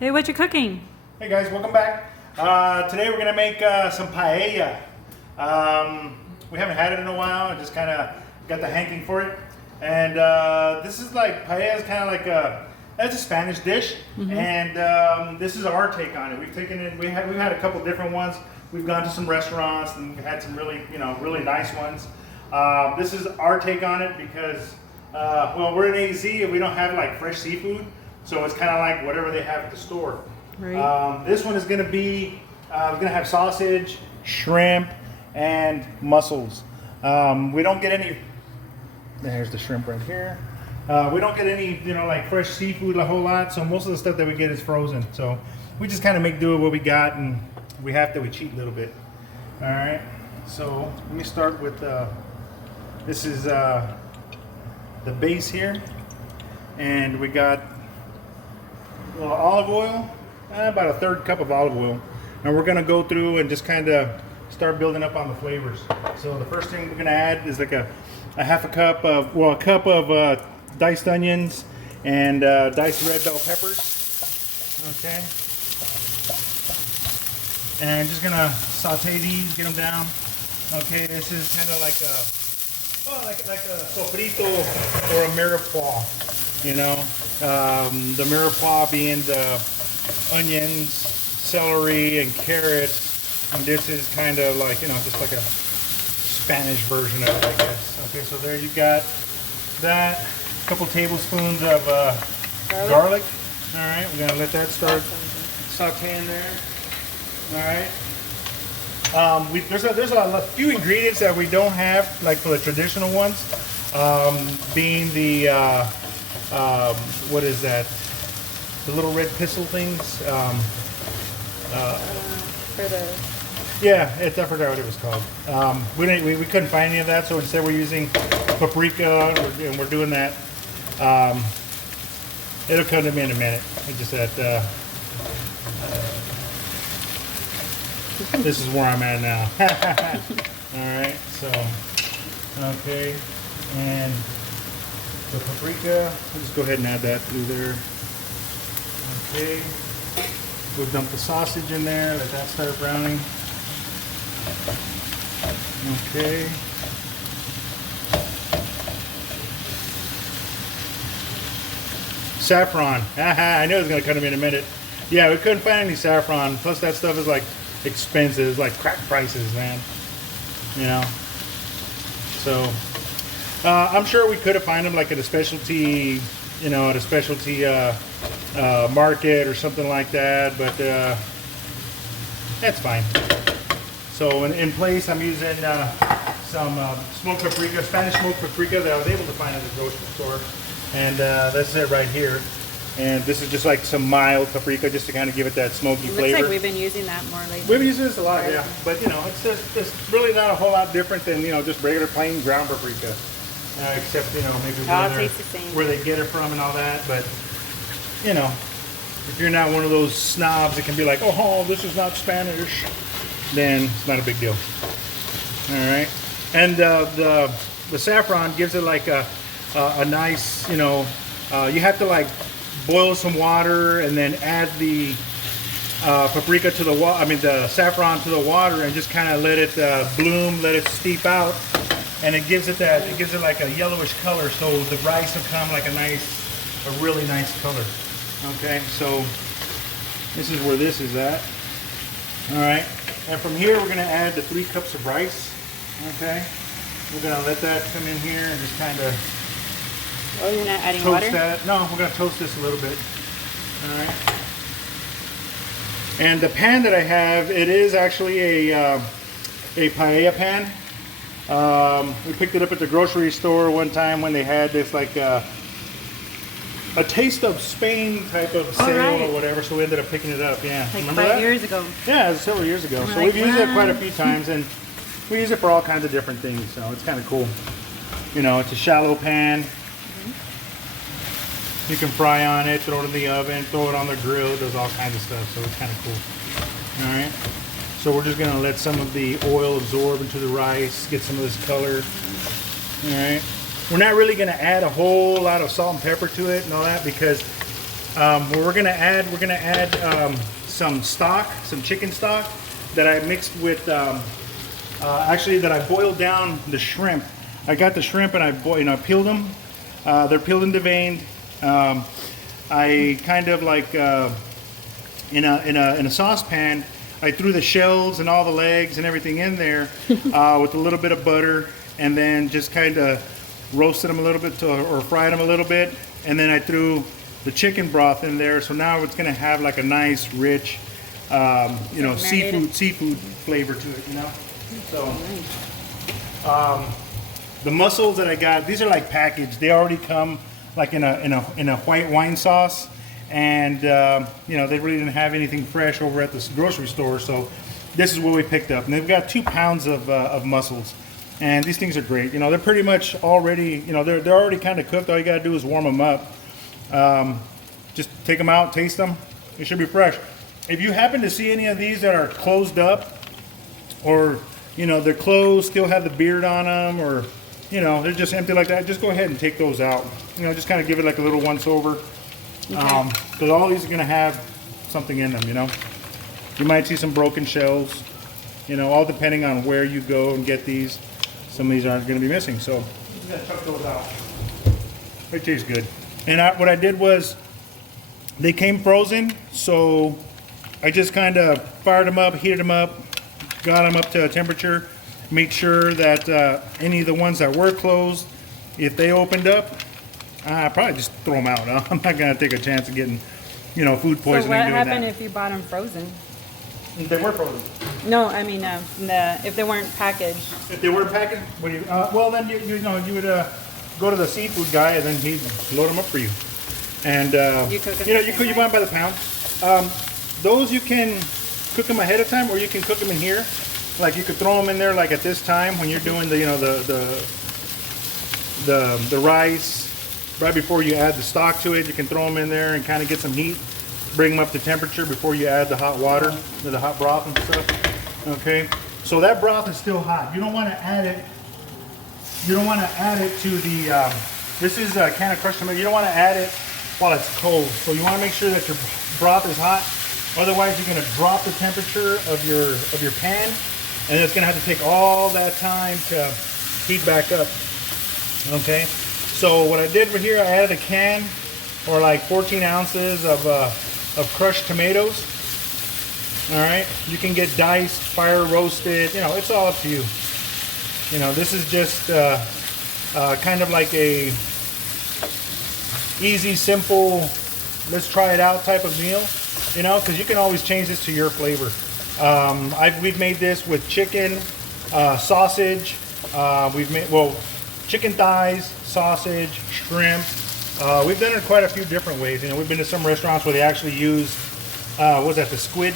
Hey, what you cooking? Hey guys, welcome back. Today we're gonna make some paella. We haven't had it in a while. I just kind of got the hanking for it. And this is like paella is kind of like that's a Spanish dish, and this is our take on it. We've taken it. We've had a couple different ones. We've gone to some restaurants and we've had some really really nice ones. This is our take on it because well, we're in AZ and we don't have like fresh seafood, so it's kind of like whatever they have at the store. Right. This one is going to be, we're going to have sausage, shrimp, and mussels. We don't get any, there's the shrimp right here. We don't get any, like fresh seafood a whole lot, so most of the stuff that we get is frozen. So we just kind of make do with what we got, and we cheat a little bit. All right, so let me start with, this is the base here, and we got a little olive oil. About a third cup of olive oil, and we're going to go through and just kind of start building up on the flavors. So the first thing we're going to add is like a half a cup of, well, a cup of diced onions and diced red bell peppers. Okay, and just gonna saute these, get them down. Okay, this is kind of like like a sofrito or a mirepoix. The mirepoix being the onions, celery, and carrots, and this is kind of like just like a Spanish version of it, I guess. Okay, so there you got that. A couple tablespoons of garlic. All right, we're gonna let that start sauteing there. All right. There's a few ingredients that we don't have, like for the traditional ones, being the what is that? The little red pistol things. Yeah, I forgot what it was called. We couldn't find any of that, so instead we're using paprika, and we're doing that. It'll come to me in a minute. I just that. This is where I'm at now. All right, so okay, and the paprika. I'll just go ahead and add that through there. Okay, we'll dump the sausage in there, let that start browning. Okay. Saffron. I knew it was going to come to me in a minute. Yeah, we couldn't find any saffron. Plus that stuff is like expensive. It's like crack prices, man. So I'm sure we could have found them like at a specialty, at a specialty market or something like that, but that's fine. So in place, I'm using some smoked paprika, Spanish smoked paprika that I was able to find at the grocery store, and that's it right here. And this is just like some mild paprika, just to kind of give it that smoky flavor. Looks like we've been using that more lately. We've been using this a lot, yeah. But it's really not a whole lot different than just regular plain ground paprika. Except maybe where they get it from and all that, but if you're not one of those snobs that can be like, oh, this is not Spanish, then it's not a big deal. All right, and the saffron gives it like a nice, you have to like boil some water and then add the paprika to the water. I mean the saffron to the water and just kind of let it bloom, let it steep out. And it gives it like a yellowish color, so the rice will come like a really nice color. Okay, so this is where this is at. All right, and from here we're gonna add the 3 cups of rice. Okay, we're gonna let that come in here and just kind of. Oh, you're not adding toast water? That. No, we're gonna toast this a little bit. All right. And the pan that I have, it is actually a paella pan. We picked it up at the grocery store one time when they had this like a taste of Spain type of sale or whatever, so we ended up picking it up. Yeah, like remember 5 that? years ago. Yeah, it was several years ago. So we've used it quite a few times, and we use it for all kinds of different things. So it's kind of cool. It's a shallow pan. You can fry on it, throw it in the oven, throw it on the grill, does all kinds of stuff. So it's kind of cool. All right. So we're just gonna let some of the oil absorb into the rice, get some of this color. All right. We're not really gonna add a whole lot of salt and pepper to it and all that because We're gonna add some stock, some chicken stock that I mixed with, actually that I boiled down the shrimp. I got the shrimp and I peeled them. They're peeled and deveined. I kind of like in a saucepan. I threw the shells and all the legs and everything in there with a little bit of butter, and then just kind of roasted them a little bit or fried them a little bit, and then I threw the chicken broth in there. So now it's going to have like a nice, rich, you know, seafood flavor to it. You know, so the mussels that I got, these are like packaged. They already come like in a white wine sauce. And you know, they really didn't have anything fresh over at the grocery store, so this is what we picked up. And they've got 2 pounds of mussels, and these things are great. You know, they're pretty much already, you know, they're already kind of cooked. All you gotta do is warm them up. Just take them out, taste them. They should be fresh. If you happen to see any of these that are closed up, or you know, they're closed, still have the beard on them, or you know, they're just empty like that, just go ahead and take those out. You know, just kind of give it like a little once over. Because all these are going to have something in them, you know. You might see some broken shells, you know, all depending on where you go and get these. Some of these aren't going to be missing, so I'm just going to chuck those out. They taste good. And what I did was, they came frozen, so I just kind of fired them up, heated them up, got them up to a temperature, made sure that any of the ones that were closed, if they opened up, I probably just throw them out. Huh? I'm not gonna take a chance of getting, you know, food poisoning. So what happened if you bought them frozen? They were frozen. No, I mean if they weren't packaged. If they weren't packaged, what do you? Well, then you know you would go to the seafood guy and then he'd load them up for you. And you cook them. You know, you buy them by the pound. Those you can cook them ahead of time, or you can cook them in here. Like you could throw them in there like at this time when you're doing the, you know, the rice. Right before you add the stock to it, you can throw them in there and kind of get some heat. Bring them up to temperature before you add the hot water, or the hot broth and stuff. Okay, so that broth is still hot. You don't want to add it. You don't want to add it to the. This is a can of crushed tomato. You don't want to add it while it's cold. So you want to make sure that your broth is hot. Otherwise, you're going to drop the temperature of your pan, and it's going to have to take all that time to heat back up. Okay. So what I did right here, I added a can or like 14 ounces of crushed tomatoes. All right, you can get diced, fire roasted, you know, it's all up to you. You know, this is just kind of like a easy, simple, let's try it out type of meal, you know, because you can always change this to your flavor. We've made this with chicken, sausage, we've made, well, chicken thighs, sausage, shrimp. We've done it quite a few different ways. You know, we've been to some restaurants where they actually use, what was that, the squid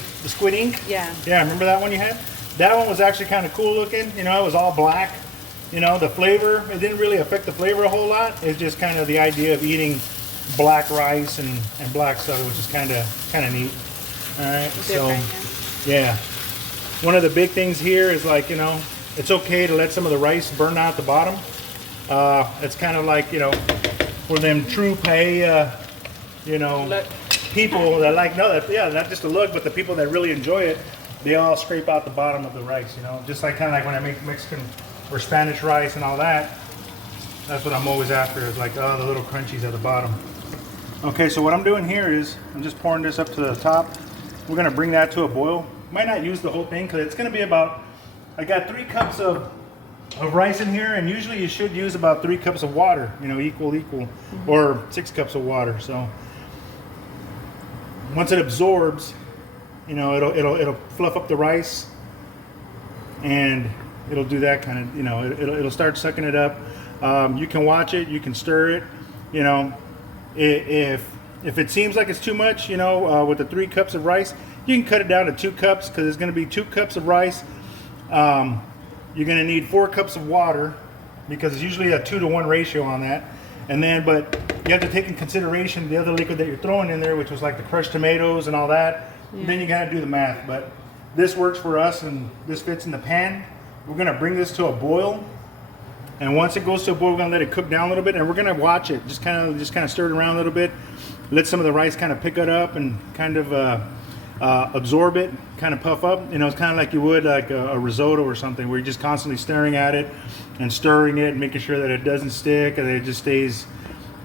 ink? Yeah. Yeah, remember that one you had? That one was actually kind of cool looking. You know, it was all black. You know, the flavor, it didn't really affect the flavor a whole lot. It's just kind of the idea of eating black rice and black stuff, which is kind of neat. All right, so yeah. One of the big things here is, like, you know, it's okay to let some of the rice burn out the bottom. It's kind of like, you know, for them true paella, you know, people that like, yeah, not just the look, but the people that really enjoy it, they all scrape out the bottom of the rice, you know, just like kind of like when I make Mexican or Spanish rice and all that. That's what I'm always after, is like, oh, the little crunchies at the bottom. Okay, so what I'm doing here is I'm just pouring this up to the top. We're gonna bring that to a boil. Might not use the whole thing because it's gonna be about, I got 3 cups of rice in here, and usually you should use about 3 cups of water, you know, equal, or 6 cups of water. So once it absorbs, you know, it'll fluff up the rice, and it'll do that kind of, you know, it'll start sucking it up. You can watch it, you can stir it, you know. If it seems like it's too much, you know, with the 3 cups of rice, you can cut it down to 2 cups, because it's going to be 2 cups of rice. You're going to need 4 cups of water, because it's usually a 2-to-1 ratio on that. And then, but you have to take in consideration the other liquid that you're throwing in there, which was like the crushed tomatoes and all that. Yeah. Then you got to do the math. But this works for us, and this fits in the pan. We're going to bring this to a boil. And once it goes to a boil, we're going to let it cook down a little bit, and we're going to watch it. Just kind of stir it around a little bit. let some of the rice kind of pick it up and kind of absorb it, kind of puff up. You know, it's kind of like you would like a risotto or something, where you're just constantly staring at it and stirring it, and making sure that it doesn't stick and that it just stays,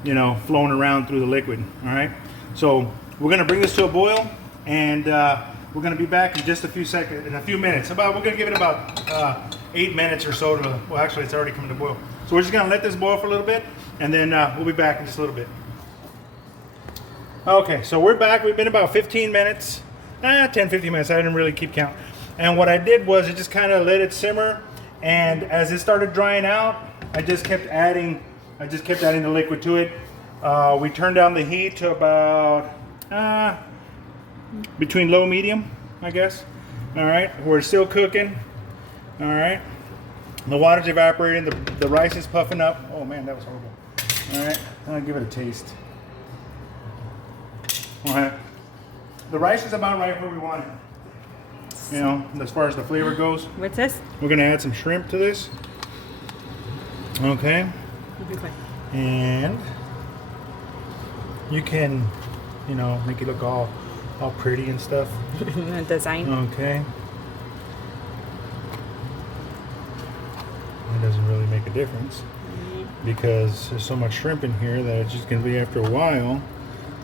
you know, flowing around through the liquid. All right. So we're gonna bring this to a boil, and we're gonna be back in just a few seconds, in a few minutes. We're gonna give it about 8 minutes or so to. Well, actually, it's already coming to boil. So we're just gonna let this boil for a little bit, and then we'll be back in just a little bit. Okay, so we're back. We've been about 15 minutes, 10, 15 minutes. I didn't really keep count. And what I did was I just kind of let it simmer, and as it started drying out, I just kept adding the liquid to it. We turned down the heat to about between low medium, I guess. All right, we're still cooking. All right, the water's evaporating, the rice is puffing up. Oh man, that was horrible. All right, I'll give it a taste. All right, the rice is about right where we want it. You know, as far as the flavor goes. What's this? We're gonna add some shrimp to this. Okay. And you can, you know, make it look all pretty and stuff. Design. Okay. It doesn't really make a difference because there's so much shrimp in here that it's just gonna be, after a while,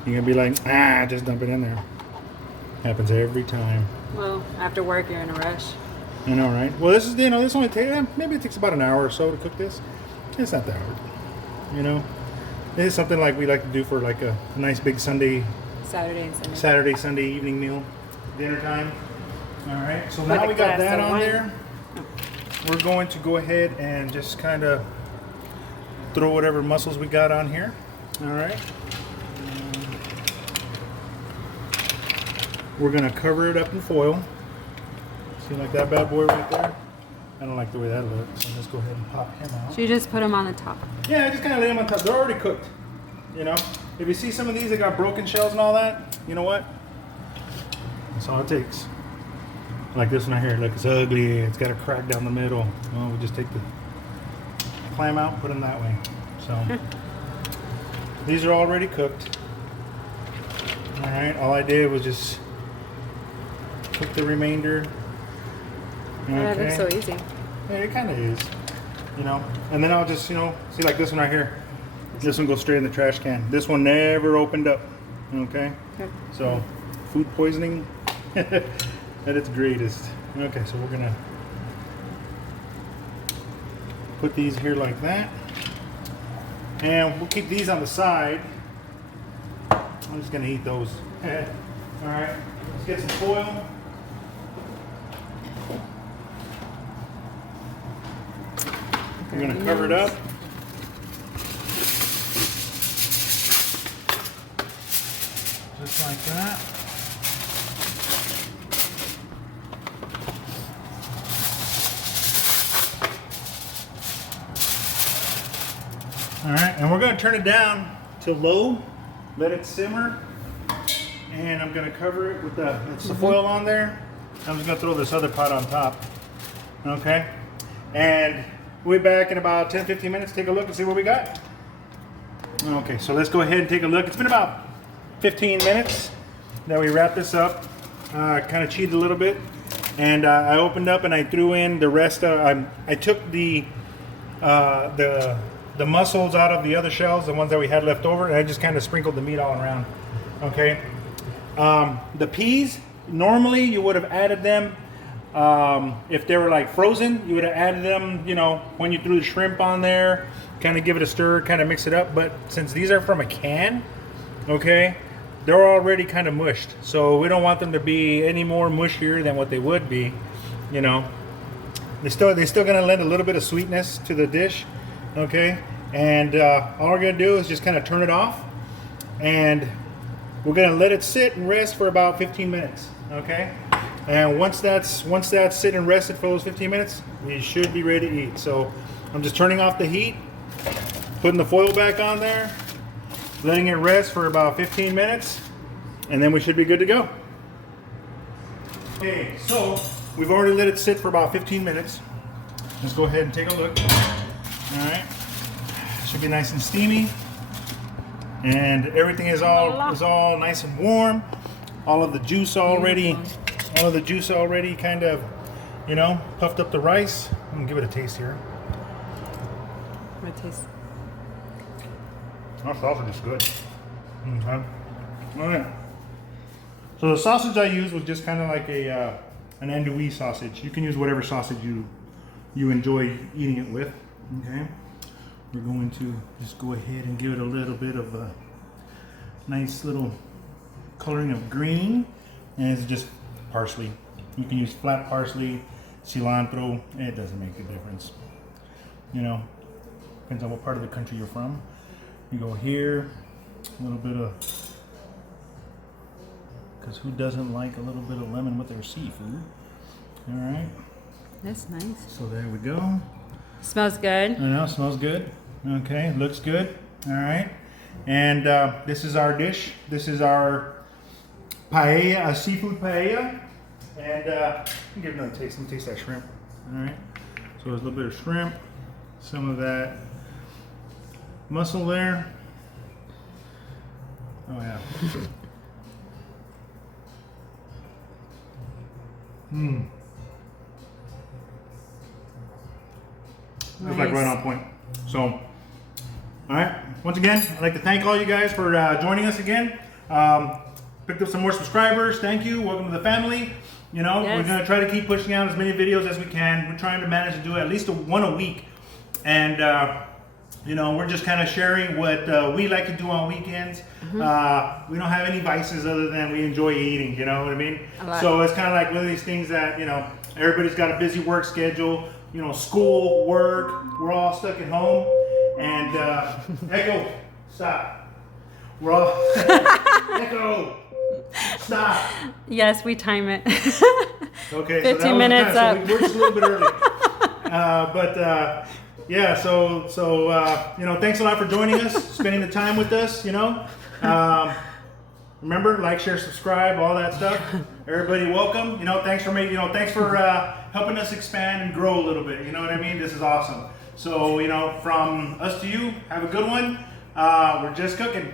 you're gonna be like, just dump it in there. Happens every time. Well, after work, you're in a rush. I know, right? Well, this is, you know, this only takes, maybe it takes about an hour or so to cook this. It's not that hard, you know. This is something like we like to do for like a nice big Saturday and Sunday evening meal, dinner time. All right, so now we got that on there. We're going to go ahead and just kind of throw whatever mussels we got on here. All right. We're gonna cover it up in foil. See, like that bad boy right there? I don't like the way that looks, so let's go ahead and pop him out. So you just put them on the top? Yeah, I just kind of lay them on top. They're already cooked, you know? If you see some of these that got broken shells and all that, you know what? That's all it takes. Like this one right here, look, it's ugly. It's got a crack down the middle. Well, we just take the clam out, put them that way. So, these are already cooked. All right, all I did was just cook the remainder. Okay. That looks so easy. Yeah, it kind of is, you know. And then I'll just, you know, see, like this one right here. This one goes straight in the trash can. This one never opened up. Okay. So, food poisoning at its greatest. Okay, so we're gonna put these here like that, and we'll keep these on the side. I'm just gonna eat those. All right, let's get some foil. We're gonna cover it up. Just like that. All right, and we're gonna turn it down to low, let it simmer, and I'm gonna cover it with the foil on there. I'm just gonna throw this other pot on top. Okay, and we'll be back in about 10-15 minutes. Take a look and see what we got. Okay, so let's go ahead and take a look. It's been about 15 minutes that we wrapped this up. Kind of cheated a little bit, and I opened up and I threw in the rest. I took the mussels out of the other shells, the ones that we had left over, and I just kind of sprinkled the meat all around. Okay. The peas, normally you would have added them if they were like frozen. You would have added them, you know, when you threw the shrimp on there, kind of give it a stir, kind of mix it up. But since these are from a can, okay, they're already kind of mushed, so we don't want them to be any more mushier than what they would be. You know, they're still gonna lend a little bit of sweetness to the dish. Okay, and all we're gonna do is just kind of turn it off, and we're gonna let it sit and rest for about 15 minutes. Okay, and once that's sit and rested for those 15 minutes, we should be ready to eat. So I'm just turning off the heat, putting the foil back on there, letting it rest for about 15 minutes, and then we should be good to go. Okay, so we've already let it sit for about 15 minutes. Let's go ahead and take a look. All right, should be nice and steamy. and everything is all nice and warm. All of the juice already kind of, you know, puffed up the rice. I'm gonna give it a taste here. What taste? That sausage is good. Okay. All right. So the sausage I used was just kind of like an andouille sausage. You can use whatever sausage you enjoy eating it with. Okay. We're going to just go ahead and give it a little bit of a nice little coloring of green, and it's just parsley. You can use flat parsley, cilantro. It doesn't make a difference. You know, depends on what part of the country you're from. You go here, a little bit of, because who doesn't like a little bit of lemon with their seafood? All right. That's nice. So there we go. Smells good. I know, smells good. Okay, looks good. All right. And this is our dish. This is our paella, a seafood paella. And let me give it another taste. Let me taste that shrimp. All right. So there's a little bit of shrimp, some of that mussel there. Oh yeah. Mmm. That's like right on point. So, all right. Once again, I'd like to thank all you guys for joining us again. Picked up some more subscribers. Thank you. Welcome to the family. You know, Yes. We're going to try to keep pushing out as many videos as we can. We're trying to manage to do at least one a week. And, you know, we're just kind of sharing what we like to do on weekends. We don't have any vices other than we enjoy eating, you know what I mean? So it's kind of like one of these things that, you know, everybody's got a busy work schedule, you know, school, work, we're all stuck at home. And, Echo, stop. We're all, Echo, stop. Yes, we time it. Okay, 15 so that minutes was the time. up. So we're just a little bit early. Yeah, so you know, thanks a lot for joining us, spending the time with us, you know. Remember, like, share, subscribe, all that stuff. Everybody welcome. You know, thanks for helping us expand and grow a little bit. You know what I mean? This is awesome. So, you know, from us to you, have a good one. We're just cooking.